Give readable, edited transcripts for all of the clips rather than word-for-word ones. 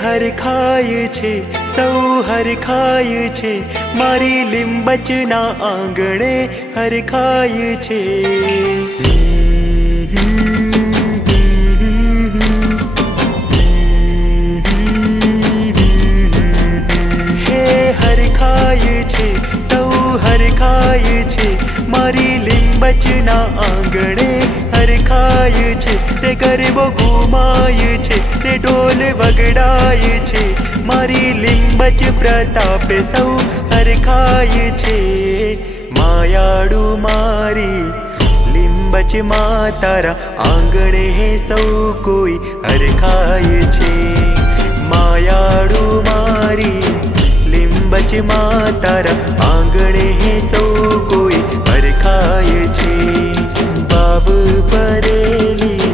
હરખાય છે સૌ હરખાય છે મારી લીંબચના આંગણે હરખાય છે હે હરખાય છે સૌ હરખાય છે મારી લીંબચના આંગણે હરખાય છે રે ગરબો ઘુમાય છે રે ઢોલ વગડાય છે મારી લીંબચ પ્રતાપે સૌ હરખાય છે માયાડુ મારી લીંબચ માં તારા આંગણે હે સૌ કોઈ હરખાય છે માયાડુ મારી લીંબચ માં તારા આંગણે હે સૌ કોઈ હરખાય છે બાબ પરેલી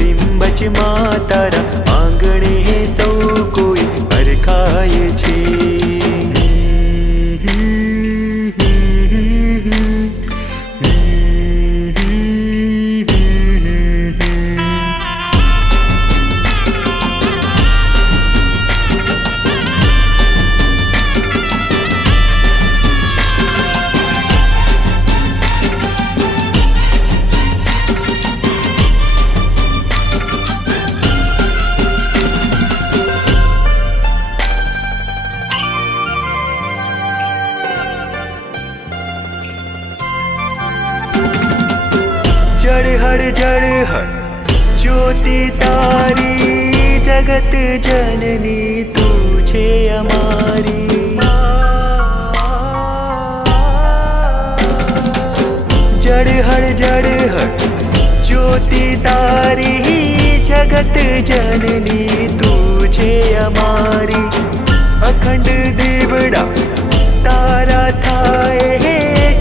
લીંબચ માં તારા આંગણે હે સૌ કોઈ હરખાય છે जड़ जड़ ज्योति तारी जगत जननी तुझे हमारी जड़ ज्योति तारी जगत जननी तुझे हमारी अखंड देवड़ा तारा थाए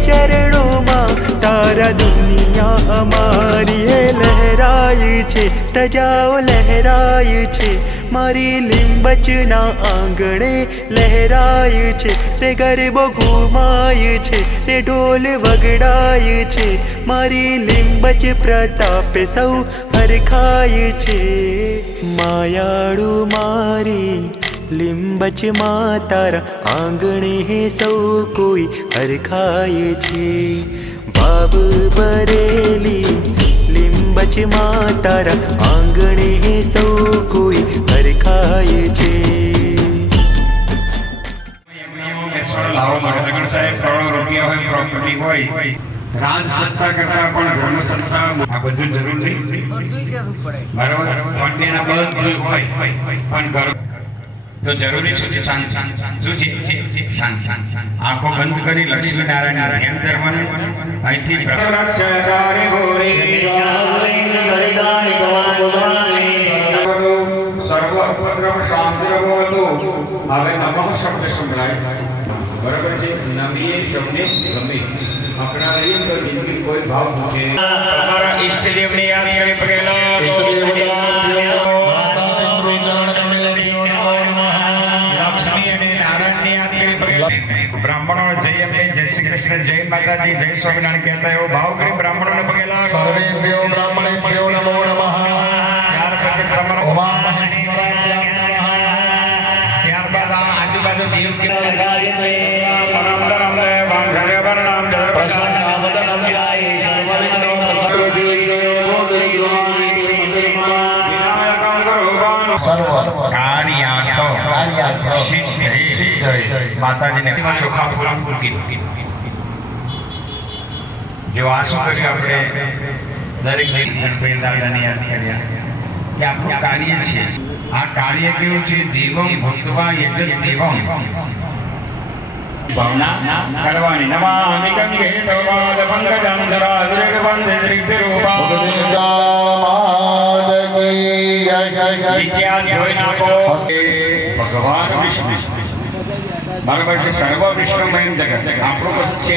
चरणों में तारा दुनिया हमारी है लहराय छे तजाओ लहराय छे मारी લીંબચના આંગણે લહેરાય છે રે ગરબો ઘુમાય છે રે ઢોલ વગડાય છે મારી લીંબચ પ્રતાપે સૌ હરખાય છે માયાડુ મારી લીંબચ માં તારા આંગણે હે સૌ કોઈ હરખાય છે બાબ બરેલી લીંબચ માં તારા આંગણે હે સૌ કોઈ હરખાય છે લગ્ન સાહેબ કરોડો રૂપિયા હોય પ્રોપર્ટી હોય રાજ સત્તા કરતા પણ ધર્મ સત્તા આ બધું જરૂર નહીં બરાબર અન્યના બધું હોય પણ ઘર તો જરૂરી શું છે શાંત શું છે શાંત આંખો બંધ કરી લક્ષ્મી નારાયણ ધ્યાન કરવાનું અહીંથી સર્વ ઉપદ્રવ શાંતિ રમતો હવે નમઃ શબ્દ સંભળાય બરાબર છે નમીએ શબ્દે ગમે આપણા રહીએ તો જિંદગી કોઈ ભાવ પૂછે તમારા ઈષ્ટ દેવને યાદ કરી પગેલા ઈષ્ટ દેવતા માતા પિતૃ ચરણ કમળે ब्राह्मणों जय अम्बे जय श्री कृष्ण जय माता दी जय स्वामीनारायण कहता है वो भाव करे ब्राह्मणों ने पगेला सर्वेभ्यो ब्राह्मणेभ्यो नमो नमः ત્યાર પછી તમારા ओम महेश्वराभ्यां नमः ત્યારબાદ આ આજુબાજુ દેવ કીર્તન ગાયતે પરમતરમ વાંધ્ય વર્ણમ જય પ્રસન્નાવદનમ ગાય સર્વવિઘ્નો માતાજીને ચોખા ફૂલ મૂકી જો આ શું કર્યું આપણે દરેક ગણપતિ દાદાને યાદ કર્યા કે આપણું કાર્ય છે આ કાર્ય કેવું છે દેવમ ભક્તવા યજ્ઞ દેવમ ભાવના કરવાની નમામિ ગંગે તવાદ પંકજંધરા દ્રગવંદે ત્રિરૂપા માદ કી જય જય જય વિદ્યા જોઈ નાખો ભગવાન વિષ્ણુ બરાબર છે સર્વ વિષ્ણુમય જગત આપણું છે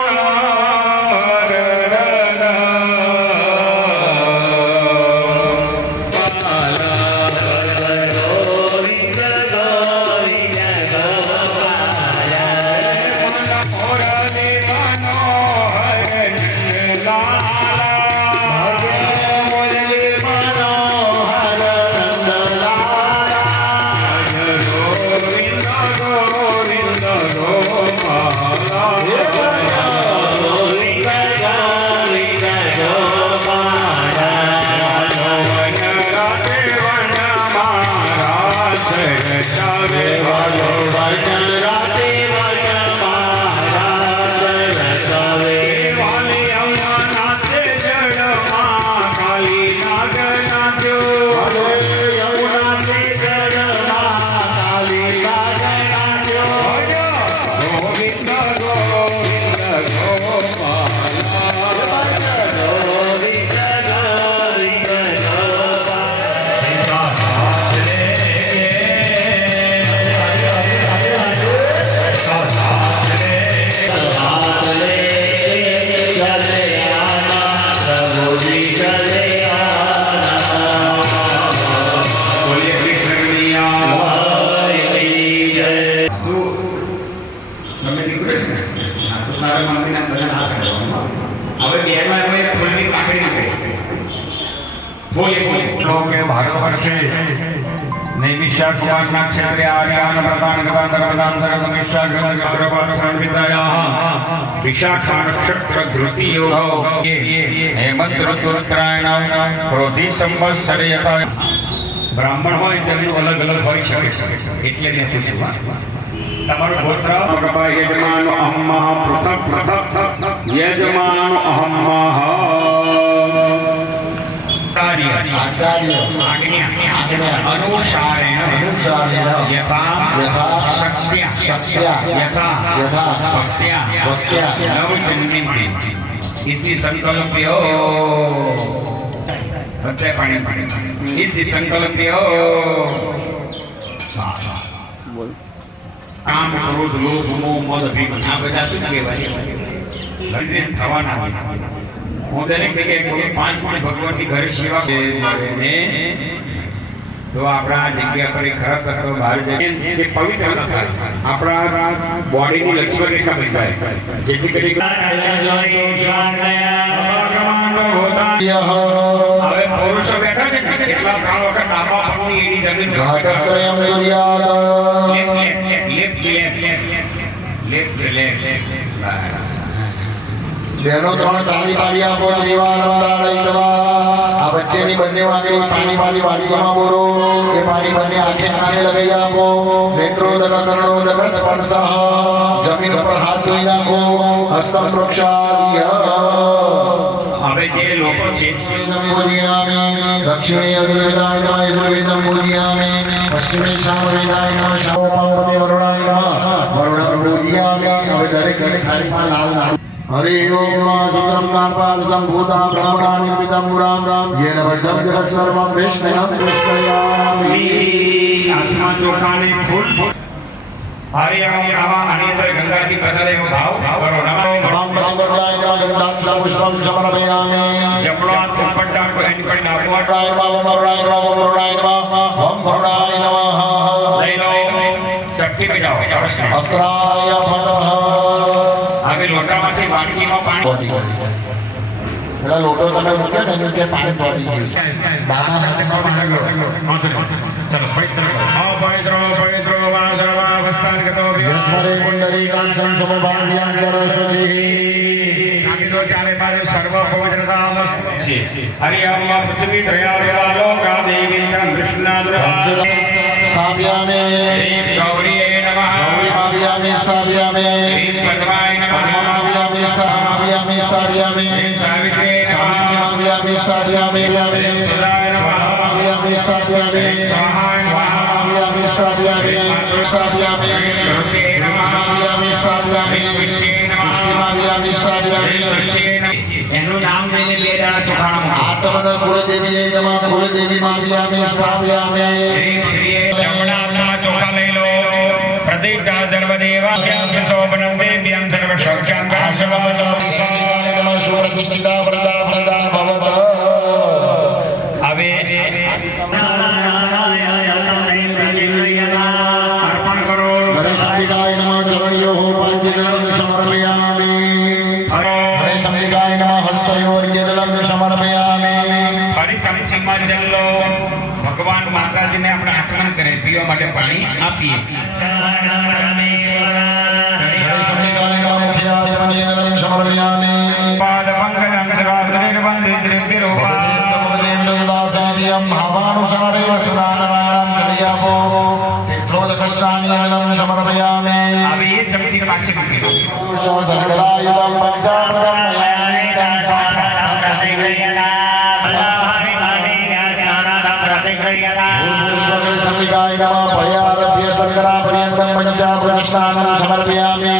દેવાલો વચન રાતે વચન મહારાજ રચાવે. વાલી અમ્મા નાચે જળમાં કાલી નાગ નાચ્યો. અરે યમુના તે જળમાં કાલી નાગ નાચ્યો. ગોવિંદ ગોવિંદ ગોપાલ. બોલીએ કૃષ્ણ કનૈયા. તમે નીકળે છે ને આ તો તારા મંદિરના ભજન આ કરવાનું. હવે બેમાં હવે ફૂલની કાકડી નાખે. બોલી તો કે ભાગવત છે નૈમિષા કુમારના ક્ષેત્રે આર્યાન પ્રદાન ગદાન નૈમિષા ગણગૃહપાદ સંવિદાયાઃ વિશાખા નક્ષત્ર ધૃતિ યોગ હેમંત ઋતુત્તરાયણ ક્રોધી સંવત્સરે યથા. બ્રાહ્મણ હોય તેમનું અલગ અલગ હોય શકે એટલે મેં પૂછ્યું તમારું ગોત્ર ભગવા યજમાનો અહમ્મઃ પૃથક પૃથક યજમાનો અહમ્મઃ કાર્ય આચાર્ય આજ્ઞા અનુસારેણ યથા શક્ત્યા યથા ભક્ત્યા નવજન્મી ઇતિ સંકલ્પ્યો. બધે પાણી ઇતિ સંકલ્પ્યો. કામ ક્રોધ લોભ મોહ મદ અભિમાન આ બધા શું કહેવાય લગ્ન થવાના. હું દરેક જગ્યાએ કહું પાંચ ભગવાનની ઘરે સેવા મળે ને તો આપણા જગ્યા પર ખરાબ કરતો બહાર જઈએ એ પવિત્ર થાય. આપણા બોડીની લક્ષ્મણ રેખા બની જાય જેથી કરી હવે પુરુષો બેઠા છે કેટલા 3 વખત ડાબા હાથની એની જમીન ઘાતત્રયમ દુર્યાદ લેપ બેનો ત્રણ તાળી પાડી આપો ત્રિવારમ તાળયિત્વા. આ વચ્ચેની બંને વાંકડી પાણી પાડી વાડકીમાં બોલો. એ પાણી બંને આંખે કાને લગાઈ આપો. નેત્રોદક કર્ણોદક સ્પર્શઃ. જમીન પર હાથ ધોઈ નાખો. હસ્તમ પ્રક્ષાલ્ય. હવે જે લોકો છે દક્ષિણે અગ્નિવેદાય યજુર્વેદમ પૂજયામિ. પશ્ચિમે સામવેદાય નમઃ. શામપતે વરુણાય નમઃ. વરુણમ પૂજયામિ. હવે દરેક થાળીમાં લાલ નામ હરિ ઓમ સૂત્રમ કાર્પાદ સંભૂતા બ્રહ્મણા નિર્મિતમ પુરામ રામ યેન વૈદમ જગત સર્વમ વિષ્ણુમ કૃષ્ણયામિ. આત્મા ચોખાને ફૂલ હરિ ઓમ આવા આની અંદર ગંગાજી પધારે એવો ભાવ કરો. નમઃ ભગવતાય ગંધાક્ષ પુષ્પમ સમર્પયામિ. જપલો આ કપડા કો એની પર નાખો. વરુણાય નમઃ વરુણાય નમઃ વરુણાય નમઃ. ઓમ વરુણાય નમઃ. લઈ લો ચપટી પે જાઓ અસ્ત્રાય ફટઃ. હવે લોટામાંથી વાડકીમાં પાણી પેલા લોટો તમે મૂક્યો ને એની ત્યાં પાણી પડી ગયું. દાણા સાથે ચલો પવિત્ર વાસર્વાવસ્થાન ગતો યસ્મરે પુંડરીકાંસં સમભાવ્યાંતરશ્રુતિઃ. આગે દો ચારે બાજુ સર્વ ભોજનતામસ્તિ. હરિ ઓમ પૃથ્વી ત્રયા દેવાલોકા દેવી ચ કૃષ્ણાદુર્ગા. સ્થાપ્યામે ગૌરી નમઃ. ગૌરીમાવ્યામે સ્થાપ્યામે. પદ્માય નમઃ. પદ્માવ્યામે સ્થાપ્યામે સ્થાપ્યામે. સાવિત્રી સાવિત્રીમાવ્યામે સ્થાપ્યામે. સદાય નમઃ. માવ્યામે સ્થાપ્યામે. માવ્યામે સ્થાપ્યામે. સ્થાપ્યામે. ઋતે નમઃ. માવ્યામે સ્થાપ્યામે. પુષ્ટિમાવ્યામે સ્થાપ્યામે. એનું નામ લઈને બે દાણા ચોખાના આત્મન કુળદેવીએ નમઃ. કુળદેવી માવ્યામે સ્થાપ્યામે. શ્રીએ જમણા ચોખા લઈ લો. પ્રતિષ્ઠા સર્વદેવાભ્યામ શોભનમ દેવ્યામ સર્વ સૌખ્યામ આશવાચામિ નમઃ. સુપ્રતિષ્ઠિતા વ્રતા વ્રતા ભવત. હવે અર્પણ કરો. ગણેશ અંબિકાય નમઃ. ચરણ્યોઃ પાંચજલં સમર્પયામિ. ગણેશ અંબિકાય નમઃ. હસ્તયોર્ઘ્યજલં સમર્પયામિ. ફરી ચમચીમાં જલ લો. ભગવાન માતાજીને આપણે આચમન કરે પીવા માટે પાણી આપીએ. ગણેશ અંબિકાય નમઃ. મુખ્યાચમનીયજલં સમર્પયામિ. પાદ પંકજં સર્વાદ્રિર્વંદે દ્રવ્યરૂપા. હવાનુસારે વસુરાનરાયણં ચડિયાપો. તીર્થોદક कृष्णानि समर्पयामि હવે એ ચમચી પાછી મૂકી सर्गरायुधं पञ्चामृतं संविधाय नमः भयारभ्य सर्गरापर्यन्तं पञ्चामृतस्नानं समर्पयामि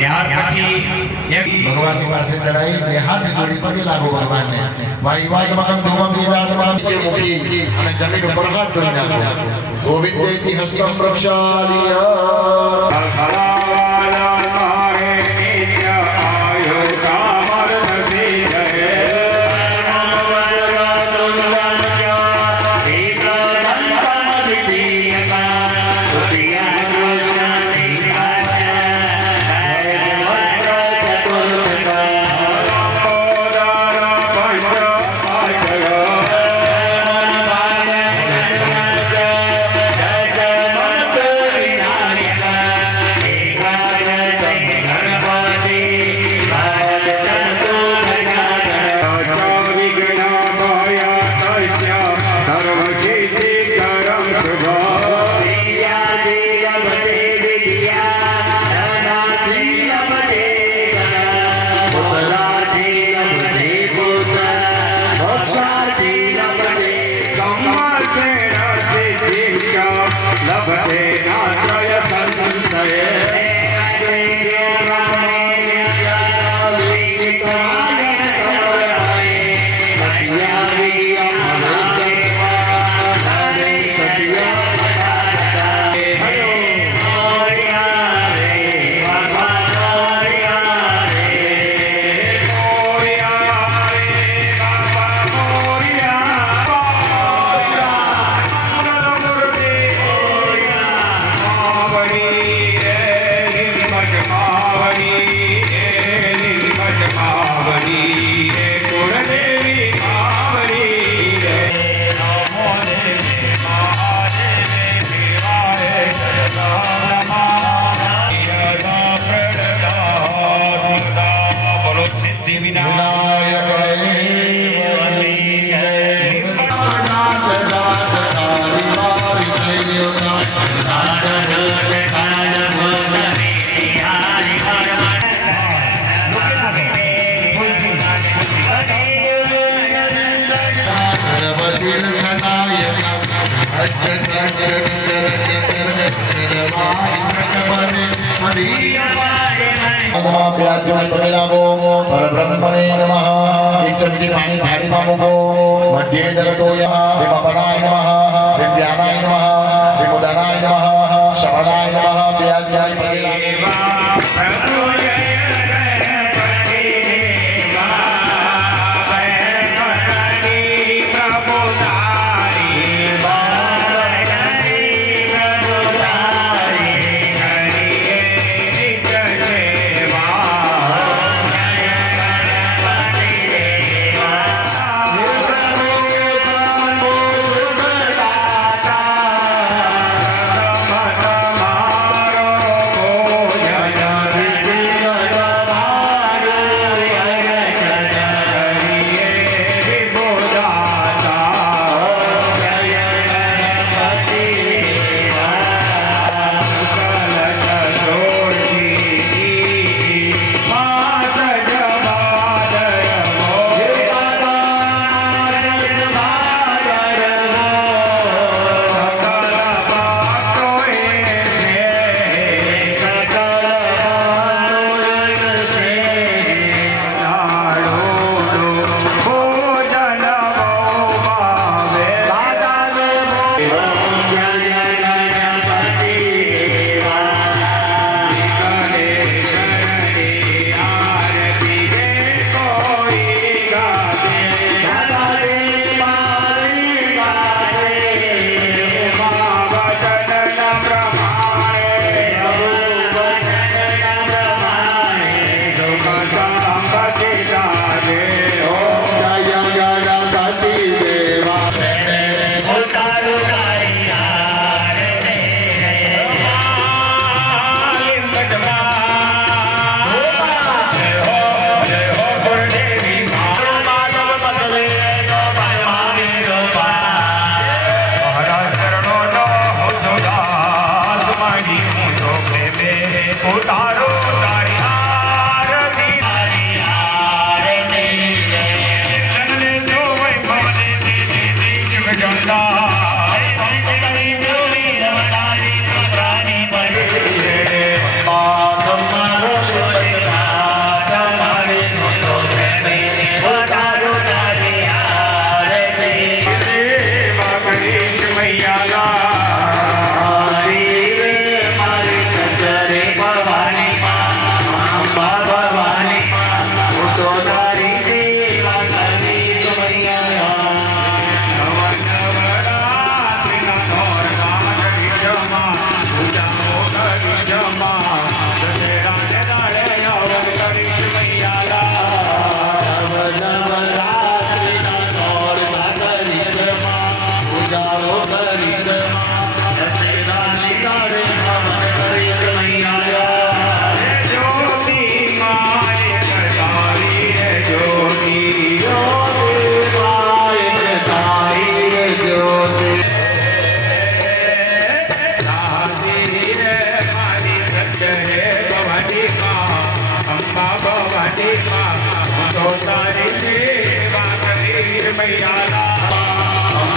ત્યાર પછી भगवान की પાસે ચડાઈ બે હાથ જોડી પગે લાગો ભગવાનને વાઈવાદમકં ધૂમં દીદાતમં નીચે મૂકી અને જમીન ઉપર હાથ ધોઈ નાખો ગોવિંદેતિ હસ્તં પ્રક્ષાલ્ય परब्रह्मणे नमः एक चमची पानी थाली में मूको मध्य जलतोयः विमपनाय नमः विद्यानाय नमः विमुदनाय नमः श्रवणाय नमः व्याज्याय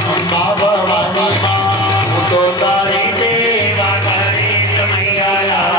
અંબા ભવાની માં હું તો તારી સેવા કરીશ મૈયા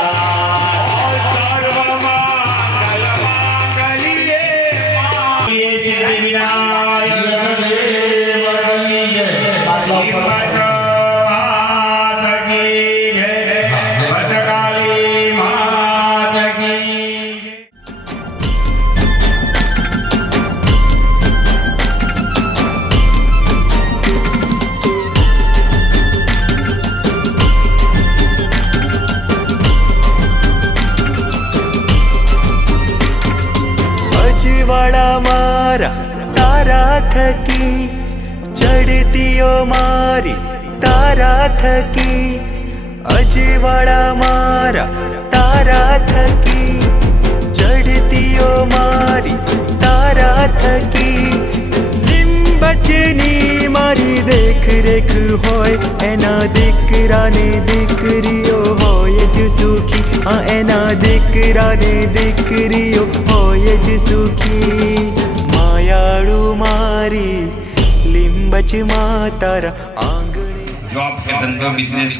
અજવાળા મારા તારા થકી ચડતીઓ મારી તારા થકી અજવાળા મારા તારા થકી ચડતીઓ મારી તારા થકી લીંબચની મારી દેખરેખ હોય એના દીકરાને દીકરીઓ હોય જ સુખી એના દીકરાને દીકરીઓ હોય જ સુખી માયાળુ મારી લીંબચ માં તારા આંગણે जॉब के धंधो बिजनेस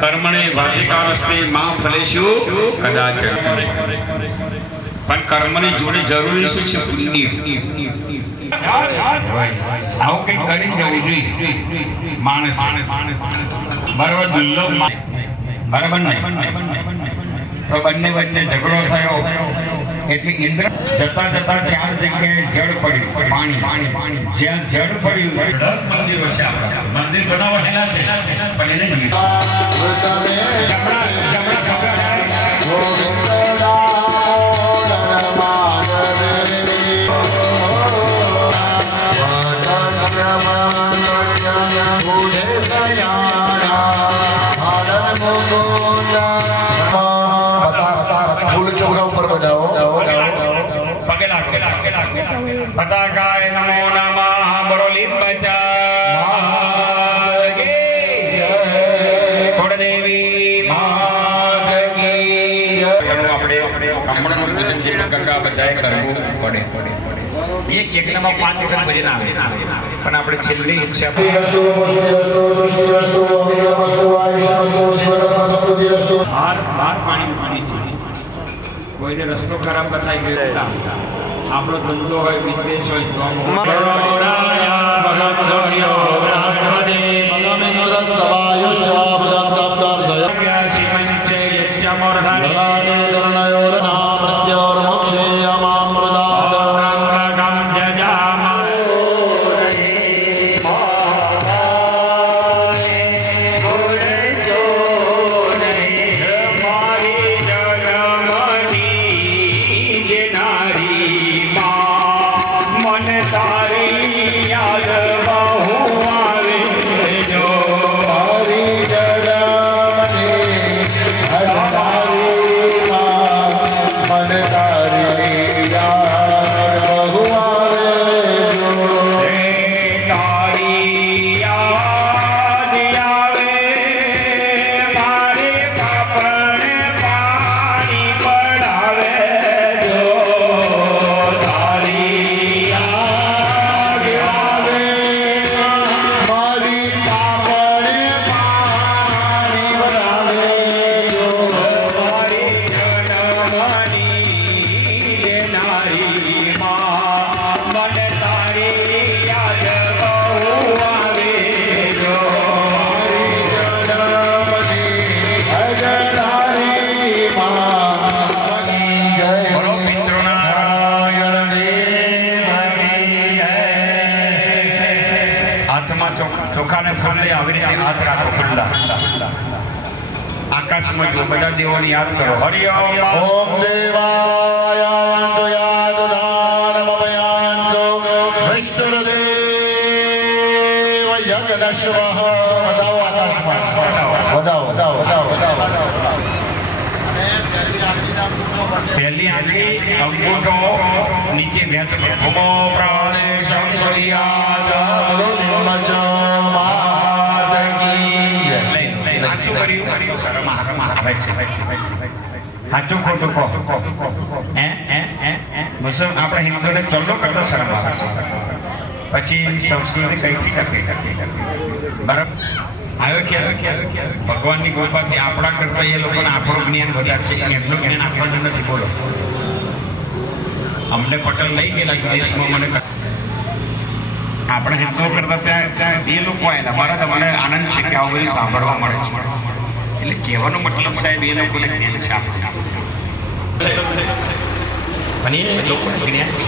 कर्मणे वाधिकास्ते मां फलेषु कदाचन पण कर्मनी जोड़े जरूरी શું છે પુણ્ય આવું કંઈક કરી જવું જોઈએ માણસ બરાબર દુર્લભ બરાબર તો બંને વચ્ચે ઝઘડો થયો એટલે ઇન્દ્ર જતા જતા 4 જગ્યાએ જળ પડ્યું પાણી જ્યાં જળ પડ્યું 10 મંદિરો છે આપણા મંદિર બનાવેલા છે પણ એને ફૂલ ચોખા ઉપર બજાવો પતાકાય નમો નમઃ બરો લીંબચા કુળદેવી માત કી આપણે બ્રાહ્મણનું પૂજન છે ગંગા બધાએ કરવું પડે એક યજ્ઞમાં 5 વખત ભજન આવે પણ આપણે છેલ્લી ઈચ્છા પાણી કોઈને રસ્તો ખરાબ બતાવી ગયો આપણો ધંધો હોય બિઝનેસ હોય ચોખાને ફૂલે આવી રીતે હાથ રાખો ખુલ્લા આકાશમાં જો બધા દેવોને યાદ કરો હરિ ઓમ દેવાય યાદ દાનમયાંતો વિષ્ણુદેવ યજ્ઞશ્વઃ વધાવો આકાશમાં વધાવો પહેલી આંગળી અંગૂઠો નીચે વ્યત ભમો પ્રાદેશમ સરિયાદ લીંબચ માત કી આ શું કર્યું શરમ આવે છે સાચું ખોટું કહો મુસલમાન આપણે હિન્દુને ચલ્લો કરતો શરમ આવે પછી સંસ્કૃતિ કઈથી કરતી બરાબર આવ્યો કે ભગવાનની કૃપાથી આપણા કરતા એ લોકોને આપણું જ્ઞાન વધારે છે એમનું જ્ઞાન આપણને નથી. બોલો અમને પટેલ લઈ ગયેલા દેશમાં મને આપણે હિન્દુઓ કરતા ત્યાં એ લોકો આવેલા. મારા તમને આનંદ છે કે આવું બધું સાંભળવા મળે છે. એટલે કહેવાનો મતલબ સાહેબ એ લોકોને જ્ઞાન છે અને એ લોકોને જ્ઞાન છે.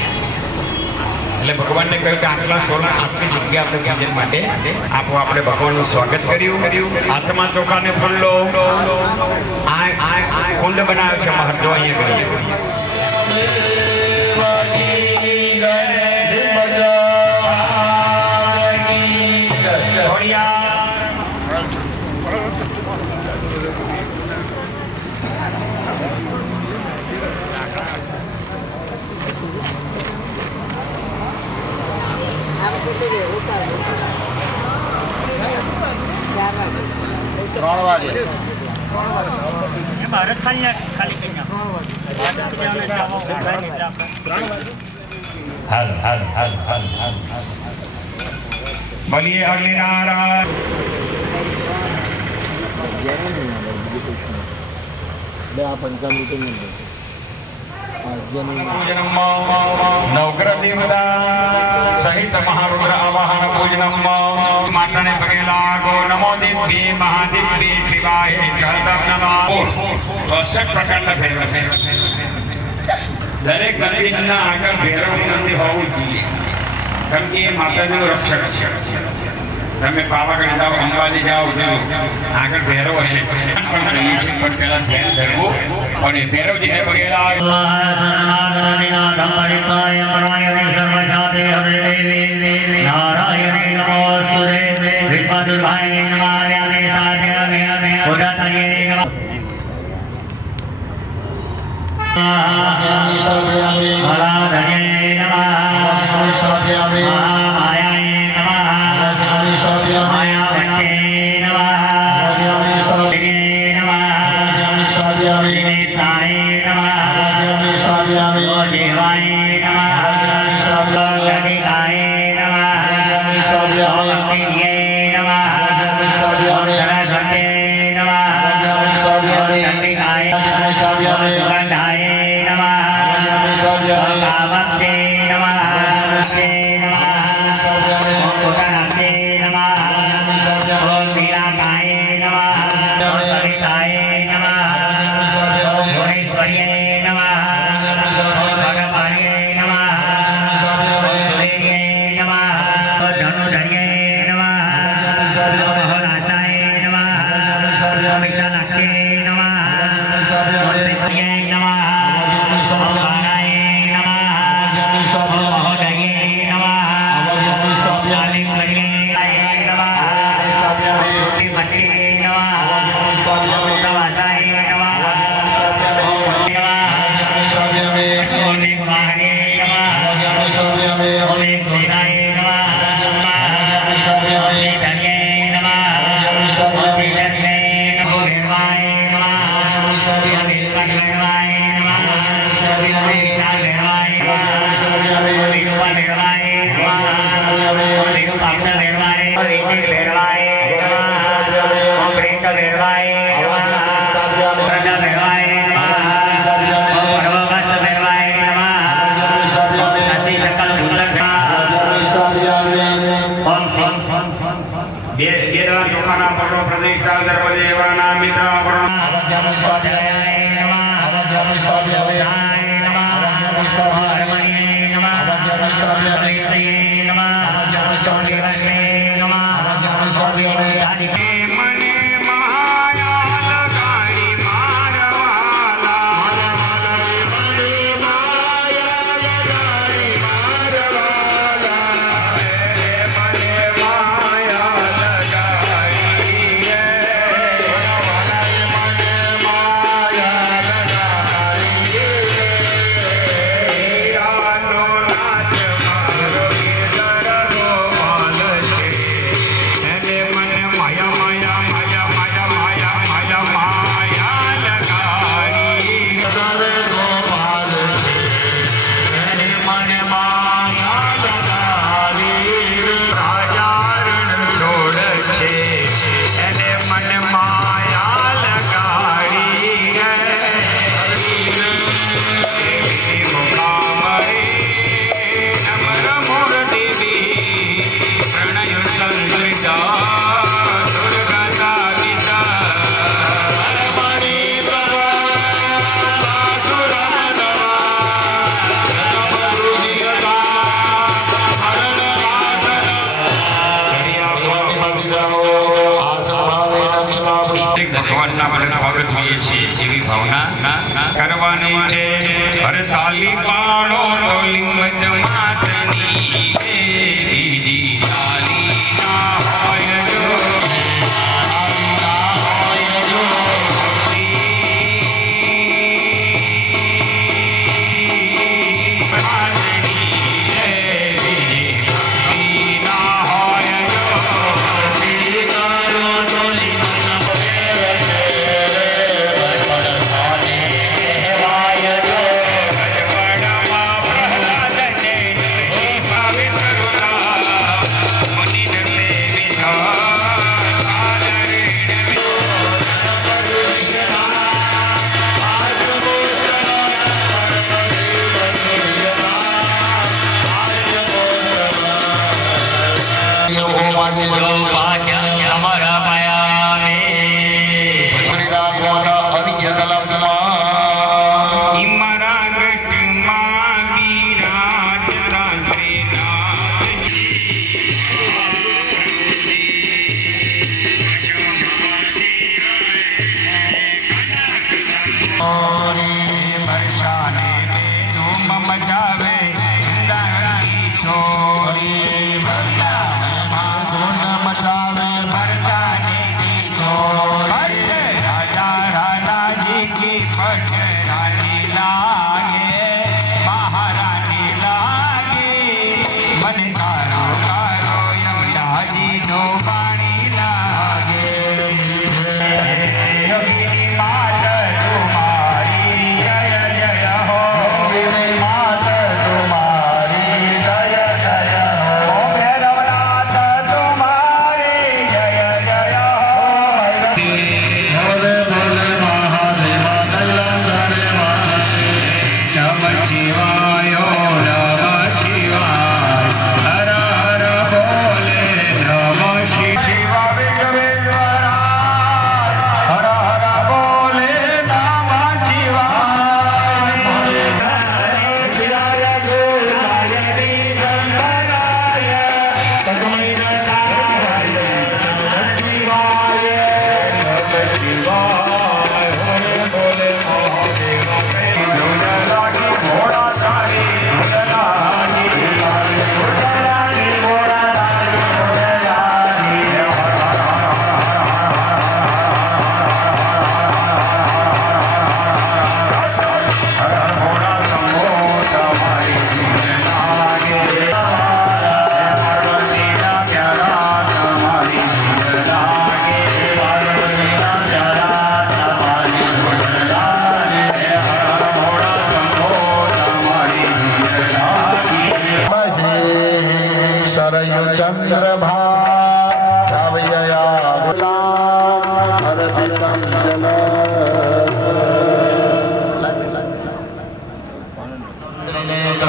એટલે ભગવાનને કહ્યું કે આટલા સોના આટલી જગ્યા આપણે પૂજન માટે આપો. આપણે ભગવાનનું સ્વાગત કર્યું. હાથમાં ચોખાને ફૂલો આ કુંડ બનાવ્યો છે મહત્વ અહીંયા કરીએ. બોલીએ અગ્નિનારાયણ. નવગ્રહ દેવતા સહિત મહારુદ્ર આવાહન પૂજનમ. માતાને પગે લાગો. નમો દેવી મહાદેવી શિવાય જળદગ્નવા. 62 પ્રકારના ભૈરવ છે. દરેક મંદિરના આગળ ભૈરવનું મંદિર હોવું જોઈએ કેમ કે એ માતાજીનું રક્ષક છે. તમે પાવાગઢ જાઓ, અંબાજી જાઓ, આગળ ભૈરવ હશે પણ પહેલા ધ્યાન ધરવું અને ભૈરવજીને પગે લાગો. જોઈએ છીએ એવી ભાવના કરવાની છે. અરે તાલી પાડો તો લિંગ જમાતની બીજી તાલી ના હોય જો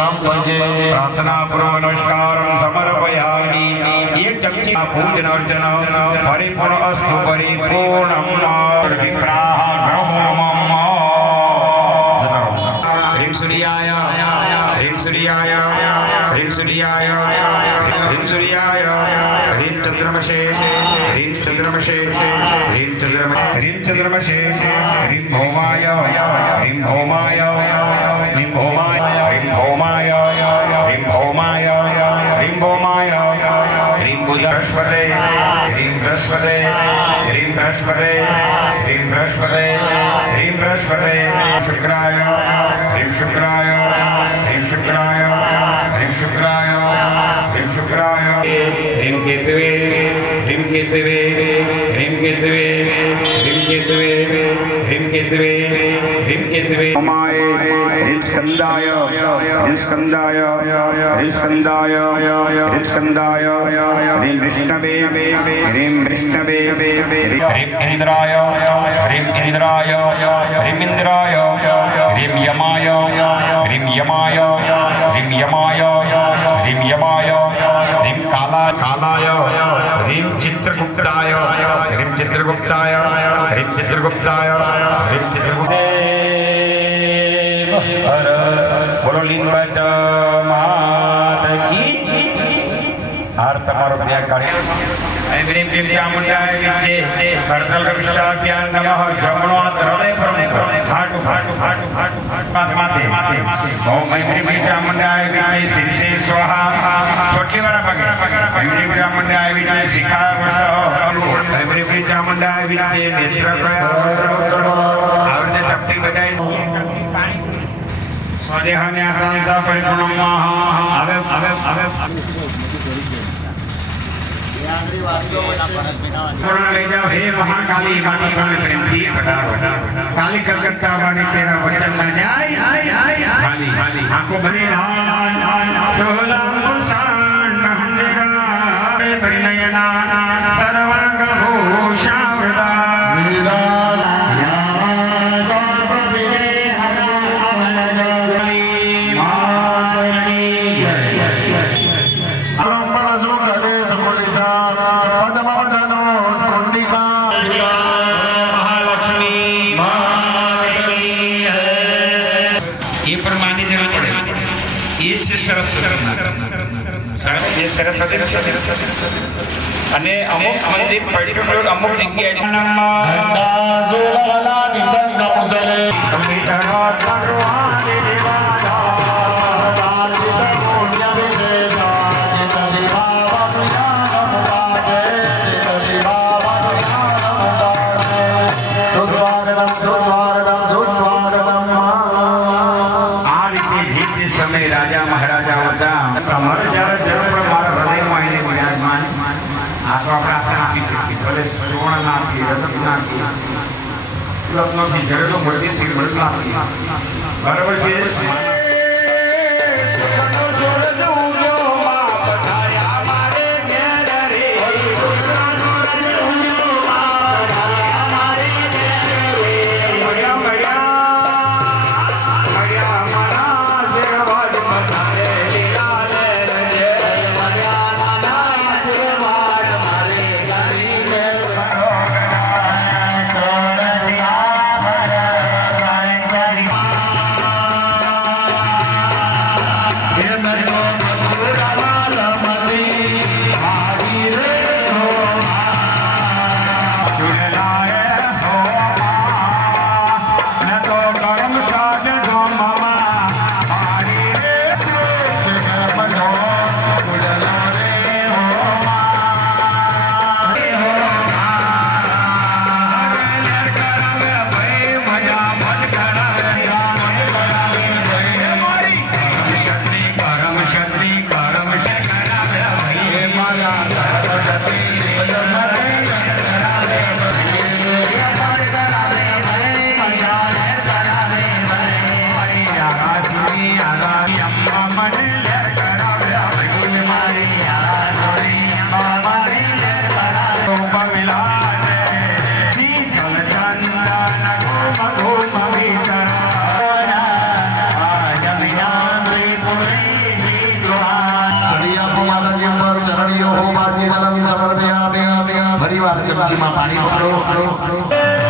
प्रार्थना पूर्व नमस्कार समर्पयामि. एक चमची पूजन अर्चन परिपूर्ण अस्तु परिपूर्णम विप्राः ग्रहोमम. ह्रीं सूर्याय ह्रीं सूर्याय ह्रीं सूर्याय ह्रीं सूर्याय ह्रीं चंद्रमसे ह्रीं चंद्रमसे ह्रीं चंद्रमसे ह्रीं भौमाय ह्रीं भौमाय ह्रीं भौमाय ह्रीं भौमाय ह्रीं भौमाय ह्रीं भौमाय ह्रीं बुधस्पते ह्रीं बृहस्पते ह्रीं बृहस्पते ह्रीं बृहस्पते ह्रीं बृहस्पते शुक्राय ह्रीं शुक्राय ह्रीं शुक्राय ह्रीं शुक्राय ह्रीं शुक्राय ह्रीं केतवे ह्रीं केतवे ह्रीं केतवे ह्रीं केतवे ह्रीं केतवे ह्रीं केतवे ओमाय ह्रीं स्कंदाय ह्रीं स्कंदाय ह्रीं स्कंदाय ह्रीं स्कंदाय ह्रीं विष्णवे ह्रीं विष्णवे ह्रीं इंद्राय ह्रीं इंद्राय ह्रीं इंद्राय ह्रीं यमाय ह्रीं यमाय ह्रीं यमाय ह्रीं यमाय ह्रीं कालाय ह्रीं चित्रगुप्ताय ह्रीं चित्रगुप्ताय ह्रीं चित्रगुप्ताय ह्रीं चित्रगुप्ताय. बोलो लिंगच मात की હાર તમારો ત્યાગ કરી એમની વિદ્યા મંડાય વિદ્યે કરતલ વિદ્યા નમઃ જમણો હૃદય પ્રમુખ ફાટુ ફાટુ ફાટુ ફાટુ માથે માથે ઓમ એમની વિદ્યા મંડાય વિદ્યે શિરસે સ્વાહા ચોથી વાર પગે એમની વિદ્યા મંડાય વિદ્યે શિખા વસ્તો એમની વિદ્યા મંડાય વિદ્યે નેત્ર પ્રયા આવડે ચપટી બજાય સ્વદેહાને આસાંસા પરિપૂર્ણમાં હવે પૂર્ણ લઈ જાઓ હે મહાકાલી કાલી કાલી પ્રેમથી પધારો કાલી કલકત્તા વાળી તેરા વચન ના જાય કાલી કાલી આંખો ભરી સોલા મુસાન નંદેરા પરિનયના સર્વાંગ ભૂષાવૃતા અને અમુક મંદિર પર્ટિક્યુલર અમુક સમય રાજા મહારાજા હતા તમારે જ્યારે જરૂર પડે મારા હૃદયમાં એને વિરાજમાન આ તો આપણે આશા આપી શકીએ ભલે સુવર્ણ ના આપીએ રત્ન ના આપીએ રત્નોથી જડેલો મળતીથી મળતા આપીએ બરાબર છે ચમચીમાં પાણી પકડો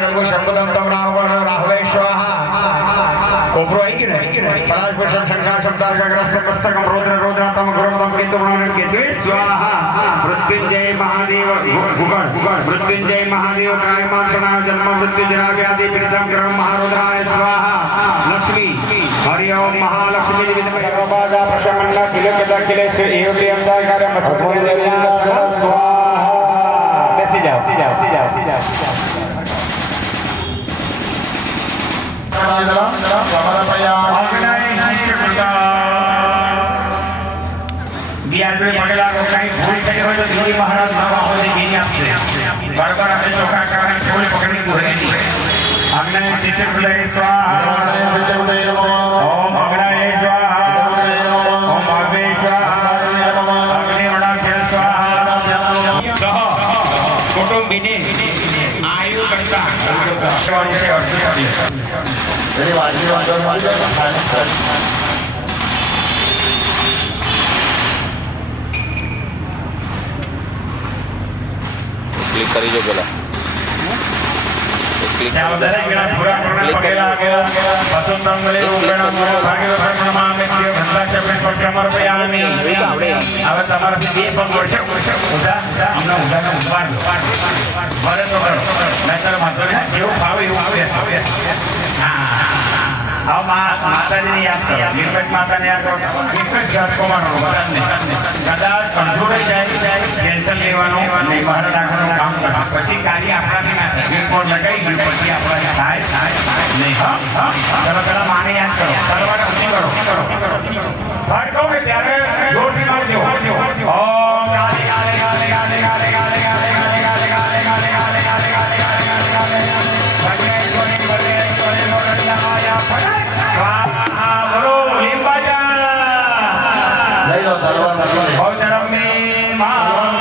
ગર્ભો શંકુદમ તમ રાવણ રાહવે સ્વાહા કોપરો આઈ કે ને પરાજ પુરુષ શંકા શબ્દાર્ક ગ્રસ્ત મસ્તકમ રુદ્ર રુદ્રતમ ગુરુતમ કેતુર્ણ કેતુ સ્વાહા મૃત્યુંજય મહાદેવ ગુગળ મૃત્યુંજય મહાદેવ ક્રાયમાન સના જન્મ મૃત્યુ જરા વ્યાધિ પીડિતમ ગ્રહ મહારુદ્રાય સ્વાહા લક્ષ્મી હરિ ઓમ મહાલક્ષ્મી વિદ્મહે પ્રભાજા પ્રશમન્ના કિલકદા કિલેશ એવલિયમ દાયકાર્ય મથુર્યા સ્વાહા બેસી જાઓ કુટુંબીને આયુ કરતા ક્લિક કરી જો પેલા ક્લિક સાવધાને કેલા પૂરા કરને પગેલા આગેલા વસંતમ મલે રૂપેણ ભાગ્ય પ્રમાણ મેત્ય ભંતા ચપે સમર્પયામિ હવે તમારાથી બે પગ વર્ષ ઉધા અમને ઉધાને ઉભાર ભરે તો નહીતર માતાને જેવું ફાવે એવું આવે હા માતાજીને યાદ કરો નિર્મત માતાને યાદ કરો એક જ ઝટકો મારવાનો બધાને કદાચ કંટ્રોલ થઈ જાય કેન્સલ લેવાનું નહીં મહારાજ આગળનું કામ કરશે પછી કાર્ય આપણાથી ના થાય રિપોર્ટ લગાવી ગયું પછી આપણાથી થાય નહીં ચલો પેલા માને યાદ કરો તલવાર ઊંચી કરો ફટ કહું ને ત્યારે જોરથી મારજો ઓમ ગાલે ગાલે ગાલે ગાલે ગાલે ગાલે ગાલે ગાલે ગાલે ગાલે ગાલે ગાલે ગાલે ગાલે ગાલે ભજે જોને ભજે જોને મોરલા આયા પડ બોલો લીંબાજા લઈ લો તલવાર ઓ ધર્મે માં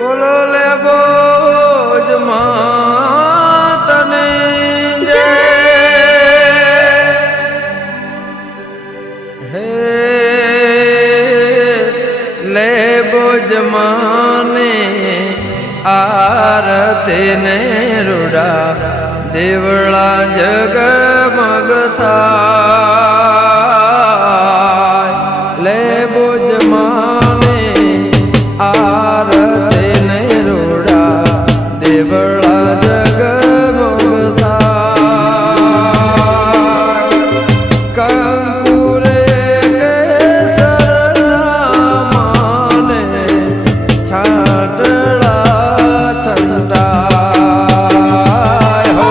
બોલો લે બોજ માતને જય હે લે બોજ માને આરતી ને રૂડા દેવળા જગમગ થાય લે બોજ માને આરતી ને રૂડા દેવળા જગમગ થાય કંકુરે કેસરના માને છાટડા છંટાય હો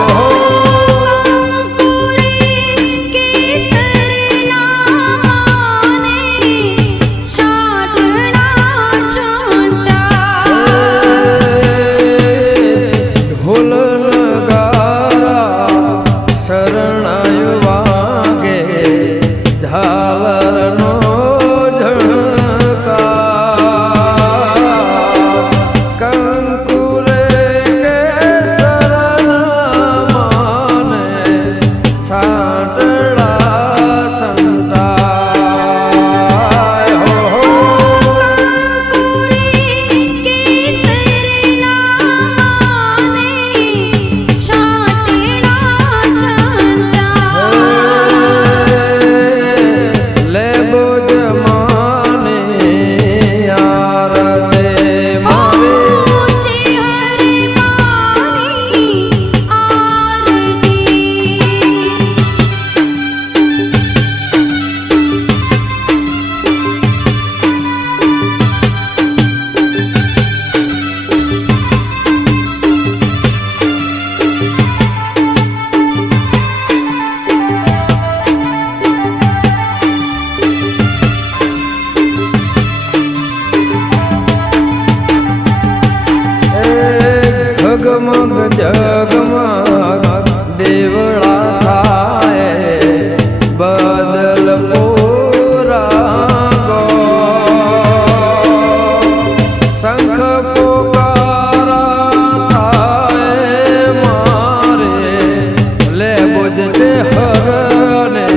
ઢોલ નગારા શરણાય વાગે ઝાલરનો ઝણકાર કંકુરે કેસરના માને છાટડા છંટાય હો લે બોજ માને આરતે મારે જગમગ જગમગ દેવળા થાય બદલ પોરાગો શંખ પોકારા થાય મારે લે બોજ છે હરને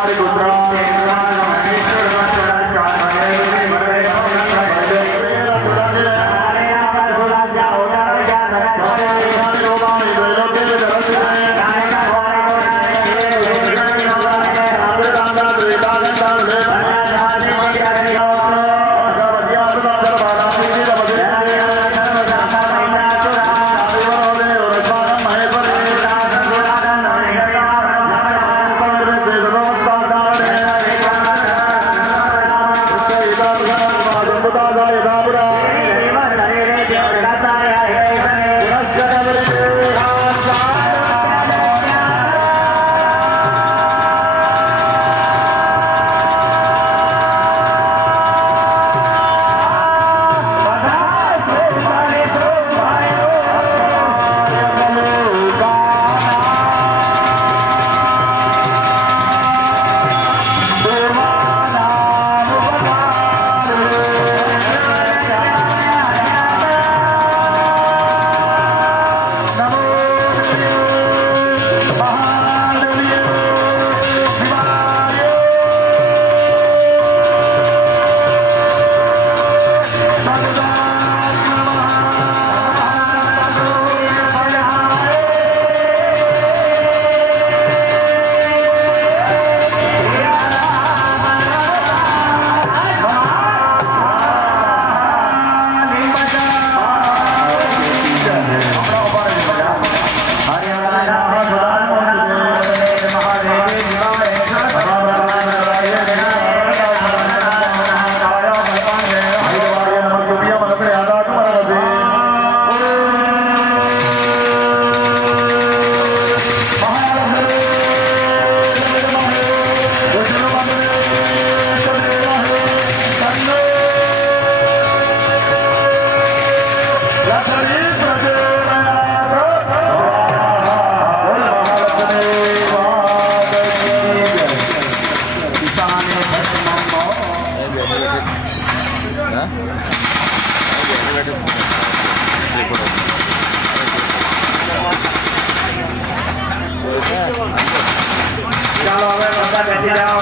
Hare Putra ચાલો હવે બધા બેસી જાઓ.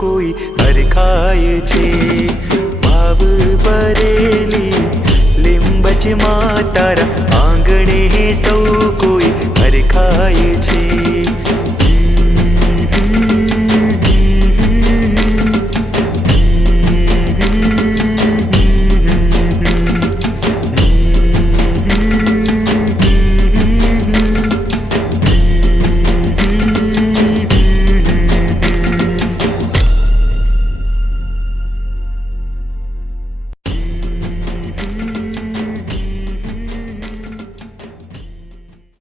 કોઈ હરખાય છે ભાવ ભરેલી લીંબચમાં તારા આંગણે સૌ કોઈ હરખાય છે.